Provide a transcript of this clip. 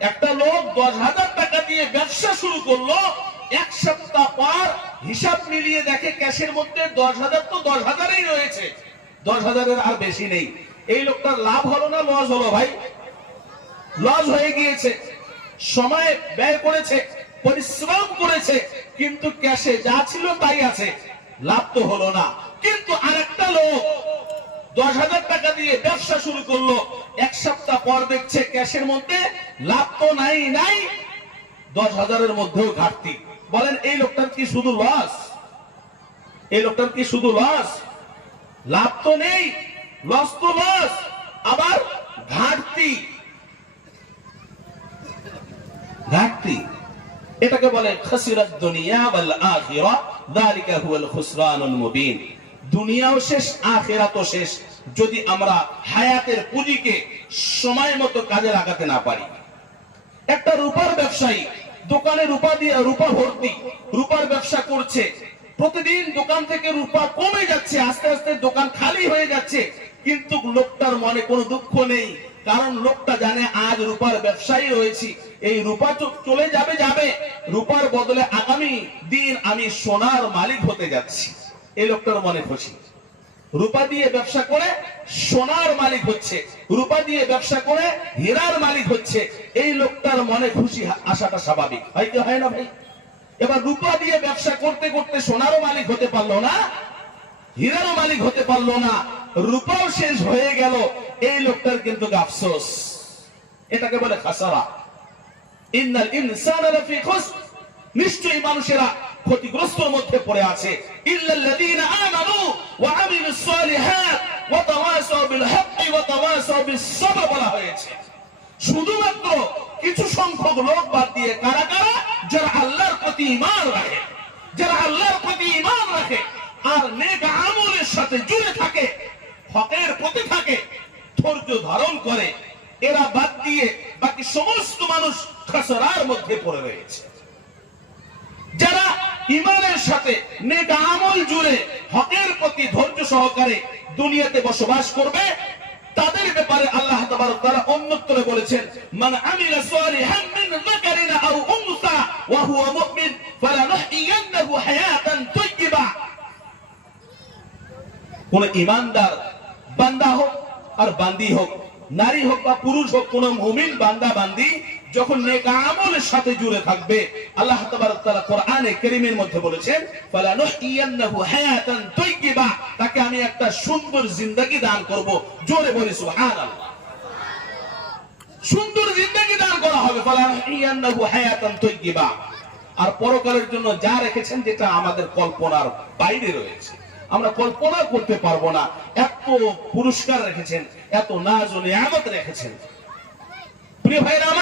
একটা লোক দশ হাজার টাকা দিয়ে ব্যবসা শুরু করল, এক সপ্তাহ পর হিসাব মিলিয়ে দেখে ক্যাশের মধ্যে দশ হাজার তো দশ হাজারই রয়েছে। দশ হাজারের আর বেশি নেই। এই লোকটার লাভ হলো না, লস হলো ভাই। লস হয়ে গিয়েছে। সময় ব্যয় করেছে, পরিশ্রম করেছে, কিন্তু ক্যাশে যা ছিল তাই আছে। লাভ তো হলো না। কিন্তু আরেকটা লোক দশ হাজার টাকা দিয়ে ব্যবসা শুরু করল, এক সপ্তাহ পর দেখছে ক্যাশের মধ্যে লাভ তো নাই নাই। দশ হাজারের মধ্যেও ঘাটতি। বলেন, এই লোকটার কি শুধু লস এই লোকটার কি শুধু লস লাভ তো নেই লস তো লস আবার ঘাটতি। ঘাটতি। এটাকে বলে খসিরাত দুনিয়া ওয়াল আখিরা যালিকা হুয়াল খুসরানুল মুবিন। দুনিয়াও শেষ, আখিরাতও শেষ, যদি আমরা হায়াতের পুঁজিকে সময় মতো কাজে লাগাতে না পারি। একটা রূপার ব্যবসায়ী, দোকানে রূপা দিয়ে, রূপা ভর্তি, রূপার ব্যবসা করছে। প্রতিদিন দোকান থেকে রূপা কমে যাচ্ছে, আস্তে আস্তে দোকান খালি হয়ে যাচ্ছে। কিন্তু লোকটার মনে কোনো দুঃখ নেই, কারণ লোকটা জানে আজ রূপার ব্যবসায়ী রয়েছি। এই রূপা চলে যাবে যাবে। রূপার বদলে আগামী দিন আমি সোনার মালিক হতে যাচ্ছি। এই লোকটার মনে খুশি। রূপা দিয়ে ব্যবসা করে সোনার মালিক হচ্ছে, রূপা দিয়ে ব্যবসা করে হীরার মালিক হচ্ছে, এই লোকটার মনে খুশি আসাটা স্বাভাবিক। হয় কি হয় না ভাই? এবার রূপা দিয়ে ব্যবসা করতে করতে সোনারও মালিক হতে পারল না, হীরারও মালিক হতে পারল না, রূপাও শেষ হয়ে গেল, এই লোকটার কিন্তু আফসোস। এটাকে বলে খাসারা। ইন্নাল ইনসানা নিশ্চয়ই মানুষেরা ক্ষতিগ্রস্তর মধ্যে পড়ে আছে। ইল্লাল্লাযীনা আমানু ওয়া আমিলুস সালিহাত। শুধুমাত্র কিছু সংখ্যক লোক বাদ দিয়ে কারা কারা? যারা আল্লাহর প্রতি ঈমান রাখে। যারা আল্লাহর প্রতি ঈমান রাখে আর নেক আমলের সাথে জুড়ে থাকে, হকের প্রতি থাকে, ধৈর্য ধারণ করে, এরা বাদ দিয়ে বাকি সমস্ত মানুষ খসরার মধ্যে পড়ে রয়েছে। যারা ইমানের সাথে নেক আমল জুড়ে হকের প্রতি ধৈর্য সহকারে দুনিয়াতে বসবাস করবে, তাদের ব্যাপারে আল্লাহ তাআলা অন্যত্রে বলেছেন মানে তাইয়্যিবা। কোন ইমানদার বান্দা হোক আর বান্দি হোক নারী হোক বা পুরুষ হোক, কোন মুমিন বান্দা, বান্দি যখন নেক আমলের সাথে জুড়ে থাকবে, আল্লাহ তাবারক তাআলা কোরআনে কারীমের মধ্যে বলেছেন ফালানুহইয়ান্নাহু হায়াতান তাইয়্যিবা তাকে আমি একটা সুন্দর জিন্দেগি দান করব। জোরে বলি, সুবহানাল্লাহ। সুন্দর জিন্দেগি দান করা হবে ফালানুহইয়ান্নাহু হায়াতান তাইয়্যিবা আর পরকালের জন্য যা রেখেছেন, যেটা আমাদের কল্পনার বাইরে রয়েছে। আমরা কল্পনা করতে পারব না। এত পুরস্কার রেখেছেন এত নাজ ও নিয়ামত রেখেছেন। প্রিয় ভাইরা